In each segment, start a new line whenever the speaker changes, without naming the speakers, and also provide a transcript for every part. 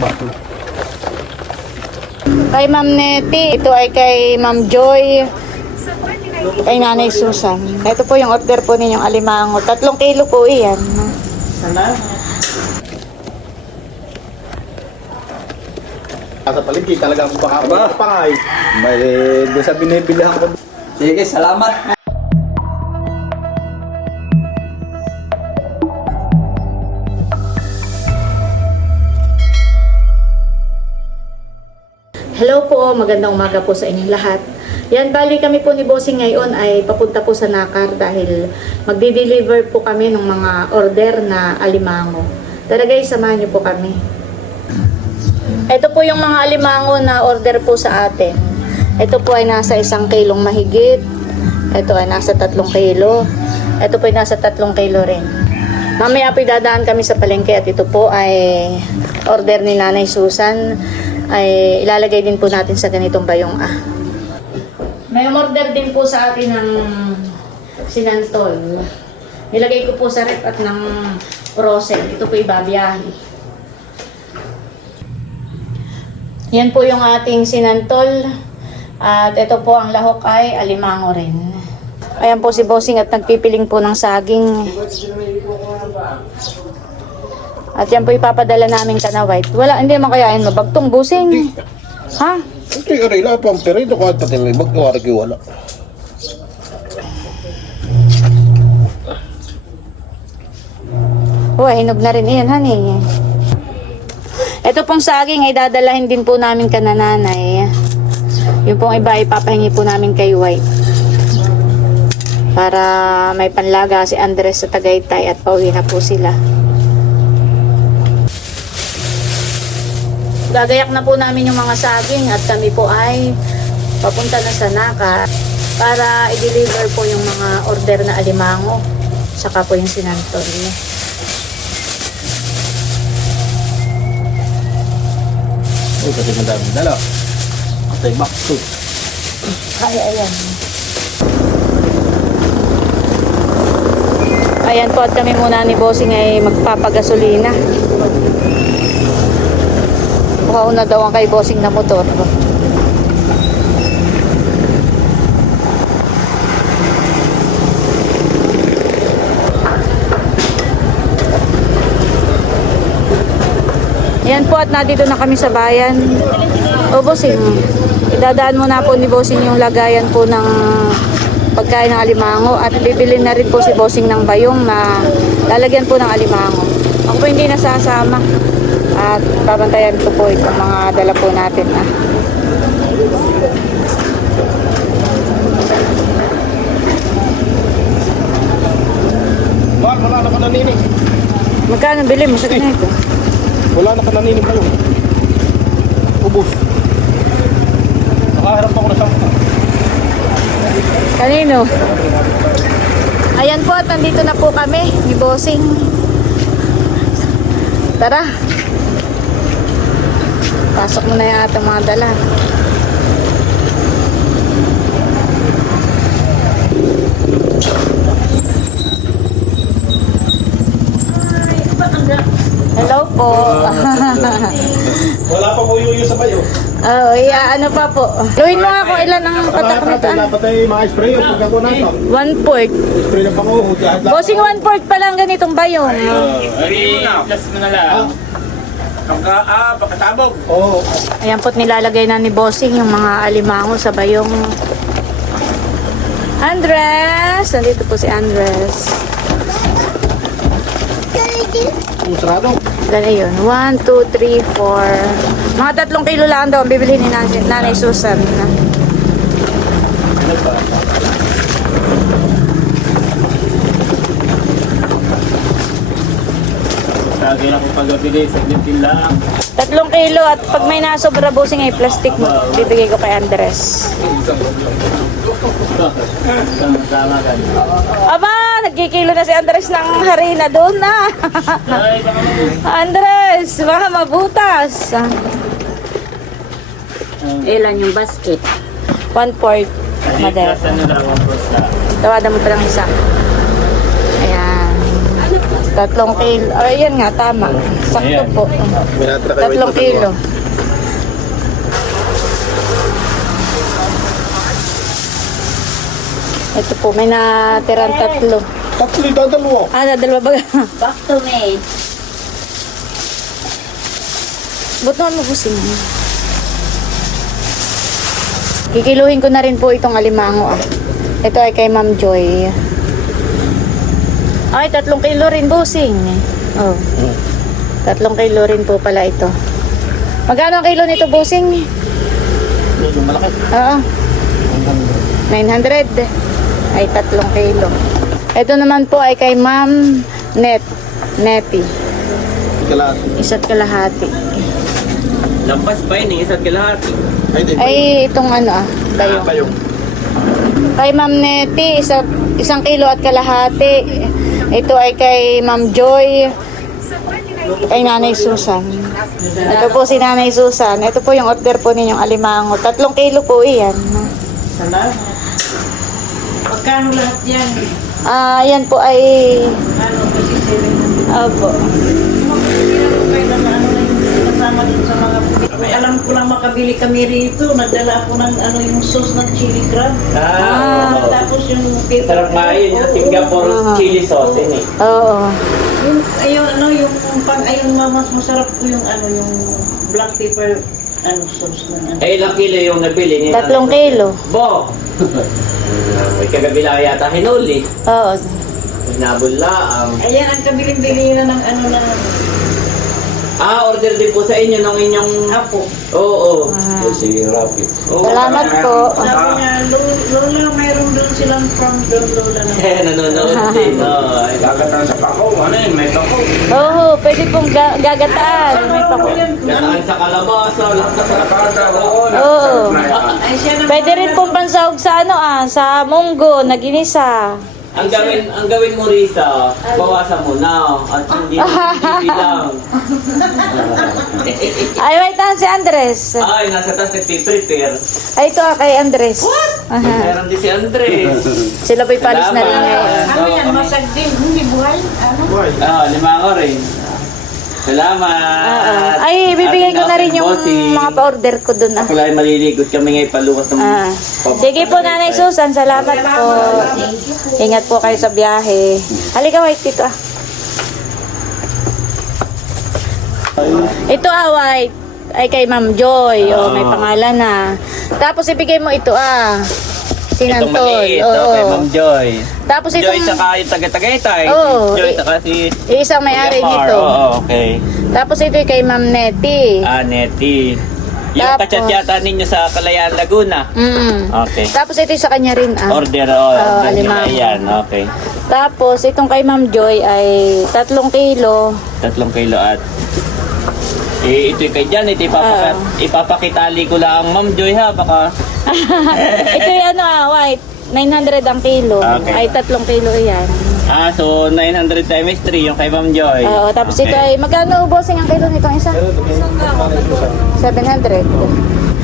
Bato.
Kay Ma'am Nettie, ito ay kay Ma'am Joy, kay Nanay Susan. Ito po yung order po ninyong alimango. Tatlong kilo po iyan.
Sa paligid talaga ang
Aba.
pangay.
May doon sa binibilihan ko. Sige, salamat.
Po, magandang umaga po sa inyong lahat. Yan, bali kami po ni Bossing ngayon ay papunta po sa Nakar dahil magdi-deliver po kami ng mga order na alimango. Tara guys, samahan niyo po kami. Ito po yung mga alimango na order po sa atin. Ito po ay nasa isang kilong mahigit. Ito ay nasa tatlong kilo. Ito po ay nasa tatlong kilo rin. Mamaya po dadaan kami sa palengke at ito po ay order ni Nanay Susan ay ilalagay din po natin sa ganitong bayong ah. May order din po sa atin ng sinantol. Nilagay ko po sa rep at ng frozen. Ito po ibabiyahe. Yan po yung ating sinantol. At ito po ang lahok ay alimango rin. Ayan po si Bossing at nagpipiling po ng saging. At yan po ipapadala namin ka na white. Wala, hindi mo kayain mabagtong Bossing. Ha?
Ito yung arila pang perito ko at pati may magkawari ki wala.
Uy, hinog na rin iyan, honey. Ito pong saging ay dadalahin din po namin ka na nanay. Yung pong iba ipapahingi po namin kay White. Para may panlaga si Andres sa Tagaytay at pauwi na po sila. Gagayak na po namin yung mga saging at kami po ay papunta na sa Naka para i-deliver po yung mga order na alimango saka po yung sinantol.
Uy, kasi madami dala. Atay bakso.
Ay, ayan. Ayan po at kami muna ni Bossing ay magpapagasolina. Mukha na daw ang kay Bossing na motor. Ayan po at nandito na kami sa bayan. O Bossing, idadaan muna po ni Bossing yung lagayan po ng pagkain ng alimango at bibili na rin po si Bossing ng bayong na lalagyan po ng alimango. Ako po hindi nasasama at babantayan ko po itong mga dala po natin. Ah.
Wala, wala na ka nanini.
Magkano bili mo sa ganito?
Wala na ka nanini yun. Ubus. Nakaharap ako na sampu.
Kanino? Ayan po at nandito na po kami ni Bossing. Tara. Pasok mo na yung ating mga dala. Hello po.
Wala pa po yung sa bayo.
oh, iya, ano pa po? Gawin mo nga kung ilan ang patak nito.
Wala pa tayo mga spray yung pagkakuha na ito.
One fourth.
Spray ng panguhod.
Bossing one fourth pa lang ganitong bayong.
Ay, plus mo na lang. Pagka, ah, pagkatabog.
Oo.
Ayan po't nilalagay na ni Bossing yung mga alimango sa bayong. Andres! Nandito po si Andres.
Ang sarado.
Na yun? 1, 2, 3, 4. Mga tatlong kilo lang daw ang bibili ni Nanay, Nanay Susan.
Lagi na kong pagabili, saglit lang.
Tatlong kilo at pag may nasobra Bossing ay plastic mo. Bibigay ko kay Andres. Aba! Nagkikilo na si Andres ng harina doon na. Andres! Baka mabutas.
Ilan yung basket?
One
plus na.
Tawadan mo pa lang isa. Ayan. Tatlong kilo. Ayan nga, tama. Sakto po. Tatlong kilo. Ito po, may natirang tatlo.
Tatlo ito, dalawa.
Ah, dalawa ba?
Back to me.
Ba't naman mabusin mo? Kikiluhin ko na rin po itong alimango. Ah. Ito ay kay Ma'am Joy. Ay, tatlong kilo rin busing. Oh. Tatlong kilo rin po pala ito. Magkano ang kilo nito busing?
Medyo malaki.
Oo. 900. Ay, tatlong kilo. Ito naman po ay kay Ma'am Net. Neti.
Kalahati.
Isa't kalahati.
Lampas pa yun, isa't kalahati.
Ay, di.
Ay, itong ano ah. Kayo.
Kayo.
Kay Ma'am Neti, isa, isang kilo at kalahati. Ito ay kay Ma'am Joy. Kay Nanay Susan. Ito po si Nanay Susan. Ito po yung order po ninyong alimango. Tatlong kilo po iyan.
Salamat. Magkano lahat yan?
Ah, yan po ay...
Ano kasi sila
Opo.
alam ko lang makabili kami rito. Nagdala ako ng ano yung sauce ng chili crab.
Ah, oo.
Tapos yung paper.
Sarap yun, yung Singapore chili sauce yun eh.
Oo.
Yung, ayun, ano, yung pang, ayun, mas masarap ko yung ano, yung black pepper, ano, sauce na ano.
Eh, ilang kilo yung nabili ni
Tatlong kilo.
Bo! May kagabi lang yata hinuli.
Oo.
Hinabol lang.
Ayan, ang kabiling-bili na ng ano na
Ah, order din po sa inyo ng inyong...
apo.
Oo.
Ah.
Si Rafi.
Salamat po.
Sabi niya, "Lo- Lola, mayroon doon silang from doon, Lola na.
Eh, nanonood din. Oh, ay,
Gagatan sa pako. Ano yun? May pako.
Oo, pwede pong ga- gagataan. May pako.
Gataan sa kalabasa, lahat sa
Nakata ko.
Oo.
Ay, siya na
Pwede rin pong pansahog sa ano ah, sa munggo, naginisa.
Ang gawin, ang gawin mo Risa, bawasan mo na at hindi hindi lang.
Ay, wait lang si Andres.
Ay, nasa taas nagpiprepare.
Ay, ito ah, kay Andres. Aha.
Meron din si Andres.
Sila po'y palis na rin ngayon.
Ano yan, masag din, hindi buhay. Ano?
Buhay.
Ah, lima ko rin. Salamat.
Oo. Ay, bibigay ko na rin yung
Bossing.
mga pa-order ko dun ah.
Ako lang ay maliligot kami ngayon paluwas ng...
Ah. Sige po, Nanay Susan. Salamat po. Ingat po kayo sa biyahe. Halika, White, dito ah. Ito ah, White. Ay kay Ma'am Joy. Oh, may pangalan na. Tapos ibigay mo ito ah.
Itong
Sinantol.
maliit,
Oo.
okay, Ma'am Joy.
Tapos
Joy
itong
saka yung taga-tagaytay.
Oo.
Joy saka si...
isang may-ari nito.
Oo, okay.
Tapos ito kay Ma'am Nettie.
Ah, Neti. Yung
Tapos-
kachat yata ninyo sa Kalayaan, Laguna.
Mm.
Okay.
Tapos ito sa kanya rin ah.
Order, oh,
Oo,
order nyo na
alimango.
yan. Okay.
Tapos itong kay Ma'am Joy ay tatlong kilo.
Tatlong kilo at eh, ito kay Jan, ito ipapaka, ipapakitali ko lang, Ma'am Joy ha, baka
ito yung ano ah, white. 900 ang kilo.
Okay.
Ay tatlong kilo yan.
Ah, so 900 times 3 yung kay Ma'am Joy.
Oo, tapos
Okay.
ito ay magkano ubosing ang kilo nitong isa? 700.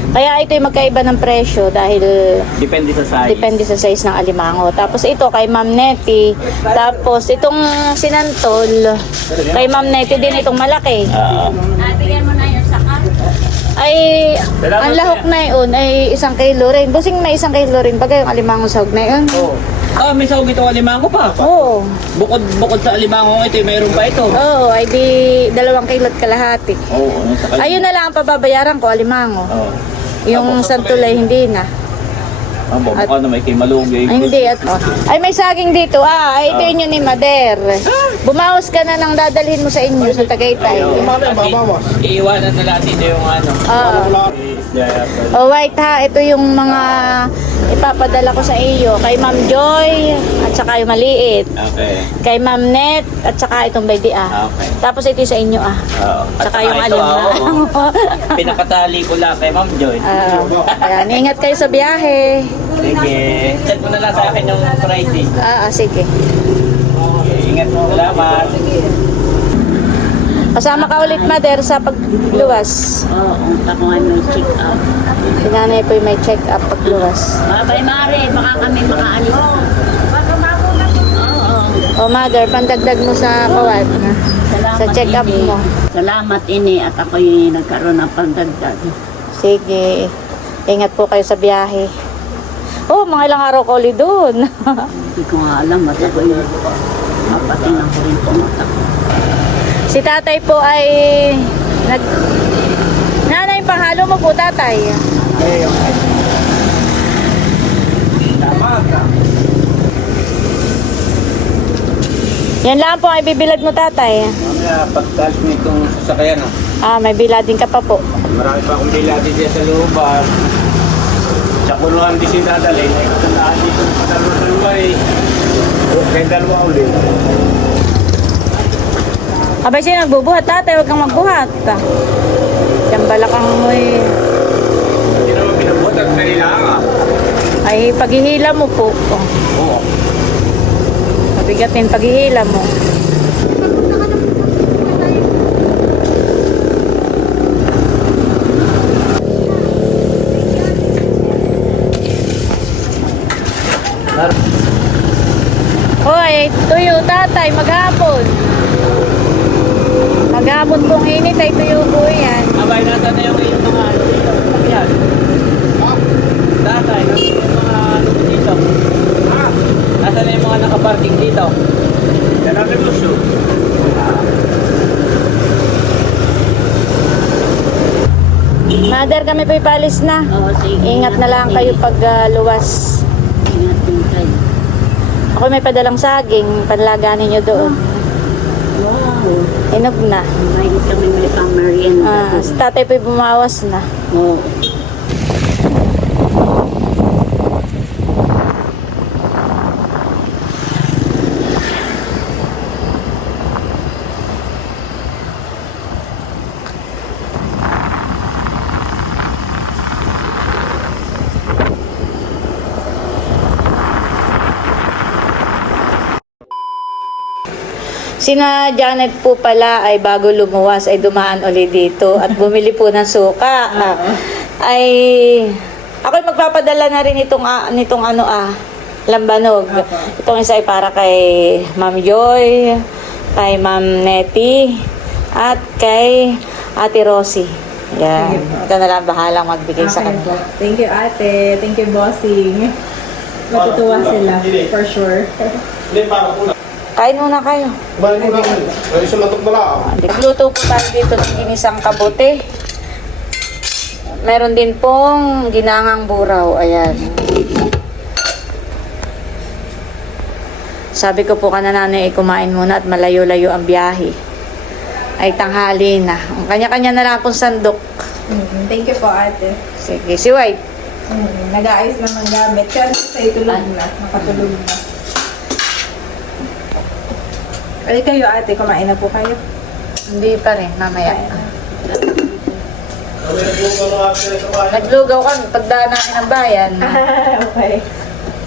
Kaya ito ay magkaiba ng presyo dahil
Depende sa size.
depende sa size ng alimango. Tapos ito kay Ma'am Nettie. Tapos itong sinantol kay Ma'am Nettie din itong malaki.
Oo.
Ah, bigyan mo na yung saka.
Ay, ang lahok na yun ay isang kilo rin. Busing may isang kilo rin. Bagay yung alimango sahog na yun.
Ah, may sahog ito alimango pa.
Oo.
Bukod bukod sa alimango ito, mayroon pa ito.
Oo, ay di dalawang kilo at kalahati.
Oo, ano sa
Ayun na lang ang pababayaran ko, alimango.
Oo.
Yung santulay, hindi na.
Ah, baka na may kay Malugay.
Ay, hindi. At, oh. Ay, may saging dito. Ah, ay, ito yun ni Mader. Bumawas ka na nang dadalhin mo sa inyo sa Tagaytay.
Mamaya, babawas.
Iiwanan na natin yung ano.
Ah.
Wala.
Oh, white ha. Ito yung mga ipapadala ko sa iyo. Kay Ma'am Joy, at saka yung maliit.
Okay.
Kay Ma'am Net, at saka itong baby ah.
Okay.
Tapos ito yung sa inyo ah.
Oo. At
Tsaka
saka
yung
ito, ah,
alimango.
oo. Pinakatali ko lang kay Ma'am Joy.
Ah, ayan, ingat kayo sa biyahe.
Sige. Chat mo na lang sa akin yung pricing.
Ah, ah, sige.
Okay, ingat mo. Salamat.
Kasama ka ulit, Mother, sa pagluwas.
Oo, ako ay may check up.
Si nanay po yung may check-up pagluwas.
Babay Mare, baka kami makaalis. Oo.
O O mother, pandagdag mo sa kawat.
Salamat
Sa check-up mo.
Salamat ini at ako'y nagkaroon ng pagdagdag.
Sige. Ingat po kayo sa biyahe. Oh, mga ilang araw ko ulit doon.
Hindi ko nga alam at ako'y mapatingnan ko rin pumatak.
Si tatay po ay nag... Nanay, panghalo mo po tatay. Yan lang po ay bibilad mo tatay.
Mamaya, pagtaas nitong sasakyan, ah.
Ah, may biladin ka pa po.
marami pa akong bilati dyan sa loob, ah. Sa punuhan di sinadalhin, ay katandaan dito sa dalawa-dalawa eh. Kaya dalawa ulit.
Abay siya nagbubuhat tatay, huwag kang magbuhat. Yan balakang mo eh.
Hindi naman pinabuhat at kailangan.
Ay, paghihila mo po.
Oo.
Mabigatin paghihila mo. Hoy, tuyo tatay, maghapon. Maghapon pong init ay tuyo po yan.
Abay, nasa na yung iyong mga ano dito? Kapyan. Tatay, nasa yung mga ano dito? Ha? Nasa na yung mga nakaparking dito? Yan ang negosyo.
Mother, kami po ipalis na.
Oo, sige.
Ingat na lang kayo pag ah, luwas.
Ingat din kayo.
Ako may padalang saging, panlaganin nyo doon.
Wow.
Inog na.
May kami may pang-merienda.
Ah, si tatay po'y bumawas na.
Oo.
Sina Janet po pala ay bago lumuwas ay dumaan uli dito at bumili po ng suka. Ah, ay ako magpapadala na rin itong ah, nitong ano ah lambanog. Itong isa ay para kay Ma'am Joy, kay Ma'am Nettie at kay Ate Rosie. Yan. Ito na lang bahalang magbigay sa
Okay
kanila.
po. Thank you, ate. Thank you, bossing. Matutuwa sila, for sure.
Hindi, para.
Kain muna kayo.
Balik mo na. Ay, sumatok na lang.
Nagluto po tayo dito ng ginisang kabote. Meron din pong ginangang buraw. Ayan. Sabi ko po kana nanay, eh, kumain muna at malayo-layo ang biyahe. Ay tanghali na. Ang Kanya-kanya na lang pong sandok.
Mm, Thank you po, ate.
Sige, si White.
Mm, Nag-aayos ng gamit. Kaya sa itulog na. Nakatulog na. Ay, kayo, ate. Kumain na po kayo.
Hindi pa rin, mamaya. Naglugaw kami, pagdaan namin ng bayan.
okay.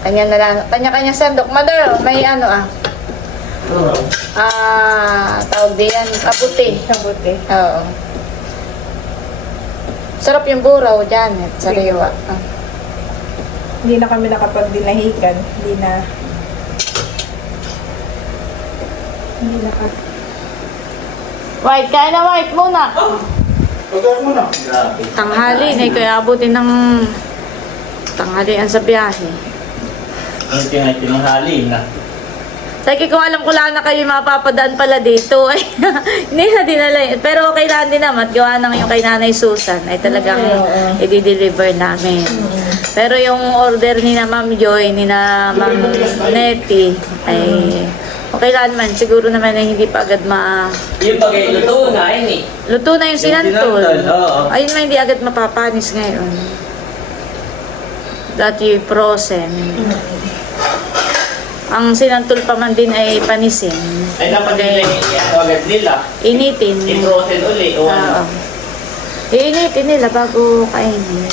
Kanya na lang, kanya-kanya sandok. Mother, may ano ah. Ah, tawag diyan, kaputi.
Kabuti.
Oo. Sarap yung buraw, Janet, sariwa. Ah.
Hindi na kami nakapag-dinahikan. Hindi na... Hindi na ka...
White, kain na white muna.
Pagkakas mo na.
Tanghali, na ito abutin ng tanghalian sa biyahe.
Ang tingay tinanghali na.
Sige, kung alam ko lang na kayo mapapadaan pala dito, ay hindi na dinala yun. Pero okay lang din naman, at gawa nang yung kay Nanay Susan, ay talagang i-deliver namin. Pero yung order ni na Ma'am Joy, ni na Ma'am Nettie, ay okay lang naman. Siguro naman ay hindi pa agad ma...
Yung bagay luto na, yun eh.
Luto na yung sinantol.
oo.
Ayun na hindi agad mapapanis ngayon. Dati yung frozen. Ang sinantol pa man din ay panisin.
Ay, dapat nila i-ano agad nila.
Initin.
I-frozen uli o
Oo.
ano.
Iinitin nila bago kainin.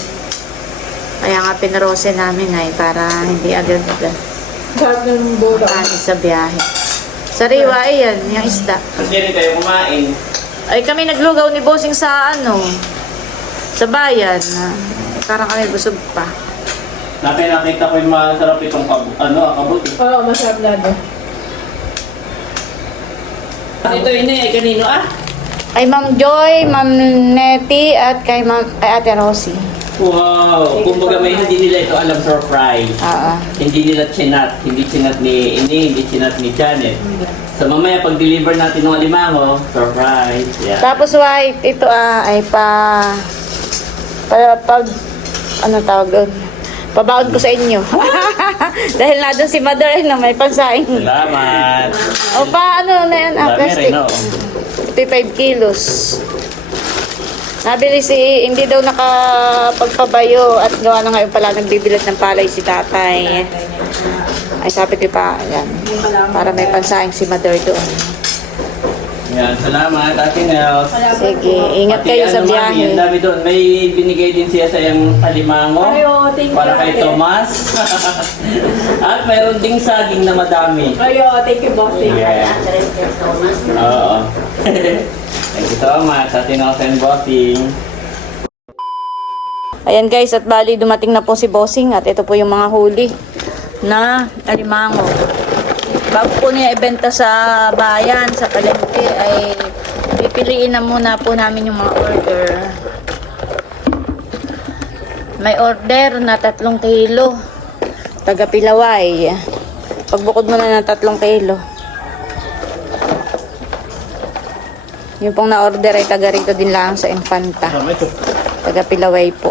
Kaya nga pinrose namin ay para hindi agad
Sarap ng buro.
panis sa biyahe. Sariwa, ayan, yung isda.
Hindi rin kayo kumain.
Ay kami naglugaw ni Bossing sa ano, sa bayan. Parang kami busog pa.
Natin nakita ko yung masarap itong kab ano, kabuti.
Oo, masarap na doon.
Ito ini ay kanino ah?
Kay Ma'am Joy, Ma'am Nettie, at kay, Ma'am, kay Ate Rosie.
Wow! Kumbaga may hindi nila ito alam surprise.
Oo.
Hindi nila chinat. Hindi chinat ni Ini, hindi chinat ni Janet. So mamaya pag-deliver natin ng alimango, surprise. Yeah.
Tapos white, ito ah, ay pa, pa, pa, ano tawag doon? Pabaon ko sa inyo. Dahil na doon si Mother ay na may pansaing.
Salamat!
O pa, ano na yan, ah,
Dami
plastic.
rin, no?
55 kilos. Nabili si, hindi daw nakapagpabayo at gawa na ngayon pala nagbibilat ng palay si tatay. Ay sabi ko pa, yan, para may pansaing si Mother doon.
Yan, salamat Ate Nels.
Sige, ingat
Pati
kayo sa
ano, Mami,
biyahe.
Ang dami doon. May binigay din siya sa yung alimango.
Ayo, thank you,
Para kay
ate.
Tomas. At mayroon ding saging na madami.
Ayo, thank you, bossing.
Yeah. Oo. Thank you so much, Ate Nels and Bossing.
Ayan guys, at bali dumating na po si Bossing at ito po yung mga huli na alimango. Bago po niya ibenta sa bayan, sa palengke, ay pipiliin na muna po namin yung mga order. May order na tatlong kilo. Taga Pilaway. Pagbukod mo na ng tatlong kilo. Yung pong na-order ay taga rito din lang sa Infanta. Taga Pilaway po.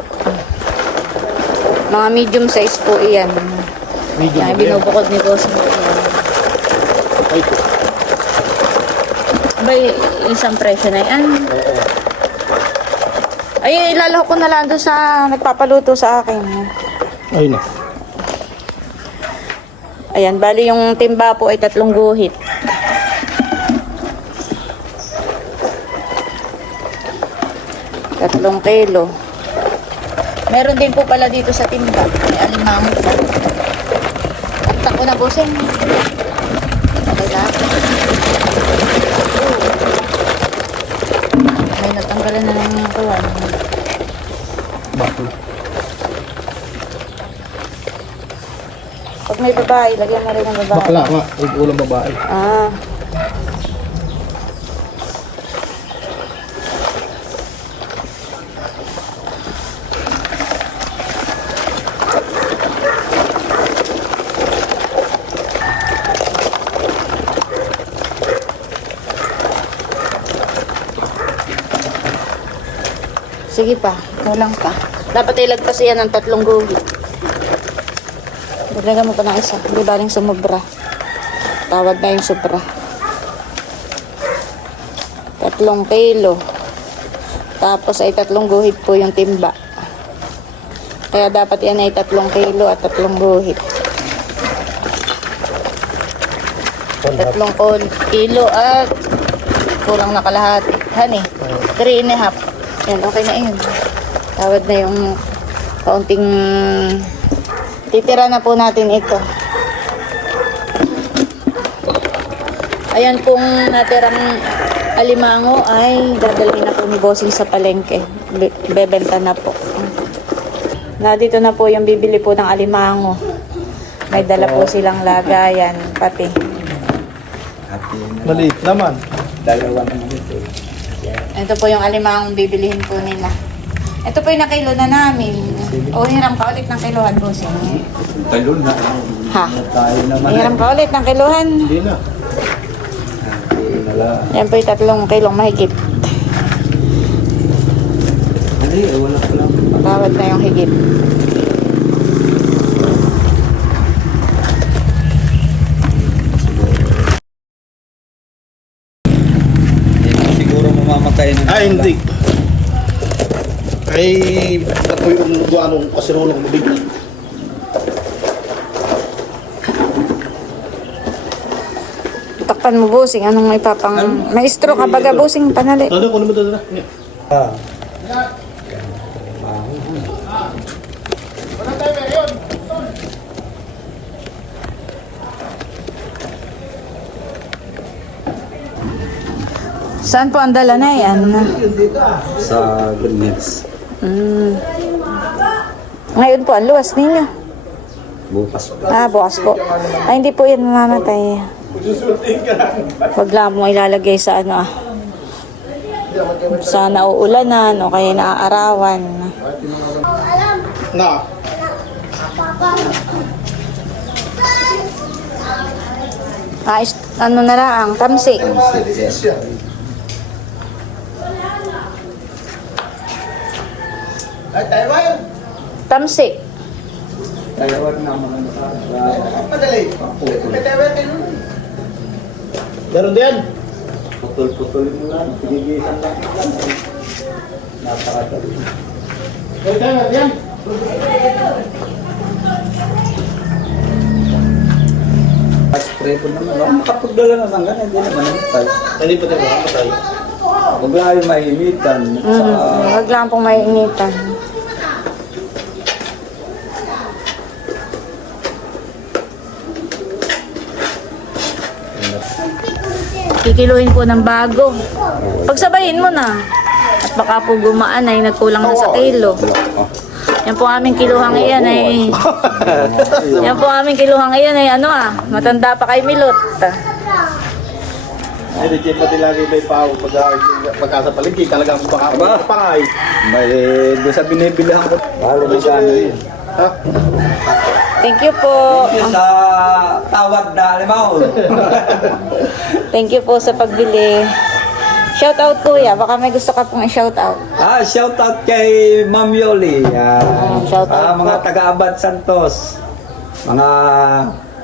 Mga medium size po iyan.
Medium
Yan, binubukod ni Boss mo iyan.
Ay, po.
Abay, isang presyo na yan. Ay, ilalako ko na lang doon sa nagpapaluto sa akin.
Ay na.
Ayan, bali yung timba po ay tatlong guhit. Tatlong kilo. Meron din po pala dito sa timba. May alimango po. Taktak ko na. Okay na. May natanggalan na ng mga kawan.
Baklo.
Pag may babae, lagyan mo rin ng babae.
Bakla. Ay, ulang babae.
Ah. Sige pa, kulang pa. Dapat ilagpas yan ng tatlong guhit. Dagdagan mo pa ng isa. Hindi baling sumubra. Tawad na yung sobra. Tatlong kilo. Tapos ay tatlong guhit po yung timba. Kaya dapat yan ay tatlong kilo at tatlong guhit. Tatlong kilo at kulang na kalahati. Honey, three and a half. Yan, okay na yun. Tawad na yung kaunting titira na po natin ito. Ayan pong natirang alimango ay dadalhin na po ni Bossing sa palengke. Be- bebenta na po. Na dito na po yung bibili po ng alimango. May dala po silang lagayan pati.
Maliit naman.
Ito po yung alimangong bibilihin po nila. Ito po yung nakilo na namin. O hiram ka ulit ng kilohan, Bossing.
Talon na.
Ha? Hiram ka ulit ng kilohan.
Hindi na.
Yan po yung tatlong kilong mahigit.
Hindi, wala pa lang.
Tawad na yung higit.
Siguro mamamatay na.
Ay, hindi. Ay, ito po yung anong kasirulong mabigat.
Takpan mo, Bossing. Anong may papang... May straw ka baga, Bossing. Panali.
Ano, kuno mo ito na. Ah.
Saan po ang dala na yan?
Sa Greenheads.
Mm. Ngayon po, ang luwas ninyo.
Bukas pa.
Ah, bukas po. Ay, hindi po yan mamamatay. Huwag lang mo ilalagay sa ano ah. Sa nauulanan o kaya naaarawan.
Na.
Ah, ano na lang, tamsi.
Ay, Taiwan!
Tamsi.
Madali. May Taiwan kayo. Meron din.
Putol-putol mo lang. Pinigisan lang. Napakadali.
May Taiwan yan.
Spray po naman. Ako makapagdala na ng ganyan. Hindi naman namatay.
Hindi pa din makamatay.
Huwag lang yung mainitan.
Mm, huwag lang pong mainitan. Kikiluhin po ng bago. Pagsabayin mo na. At baka po gumaan ay nagkulang na sa kilo. Yan po aming kiluhang iyan ay... Yan po aming kiluhang iyan ay ano ah. Matanda pa kay Milot.
Hindi, di pati lagi may pao. Pag, pagka sa paligid, talagang baka
Aba.
pangay.
May doon sa binibilihan ko. Mahal mo gano yun.
Ha?
Thank you po.
Sa tawad na alimaw.
Thank you po sa pagbili. Shout out kuya, baka may gusto ka pong i-shout out.
ah, shout out kay Ma'am Yoli. Ah,
shout out
ah, mga taga-Abad Santos. Mga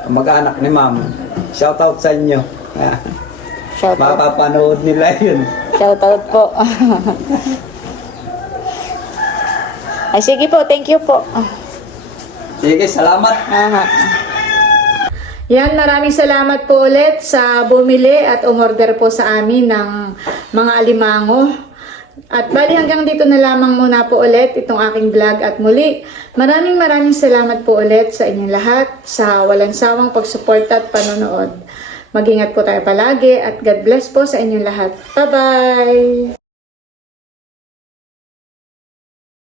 mag-anak ni Ma'am. Shout out sa inyo. Ah,
Shout out.
Makapanood nila yun.
Shout out po. Ay sige po, thank you po.
Sige, salamat.
Aha. Yan, maraming salamat po ulit sa bumili at umorder po sa amin ng mga alimango. At bali hanggang dito na lamang muna po ulit itong aking vlog at muli. Maraming maraming salamat po ulit sa inyong lahat sa walang sawang pagsuporta at panonood. Mag-ingat po tayo palagi at God bless po sa inyong lahat. Bye-bye!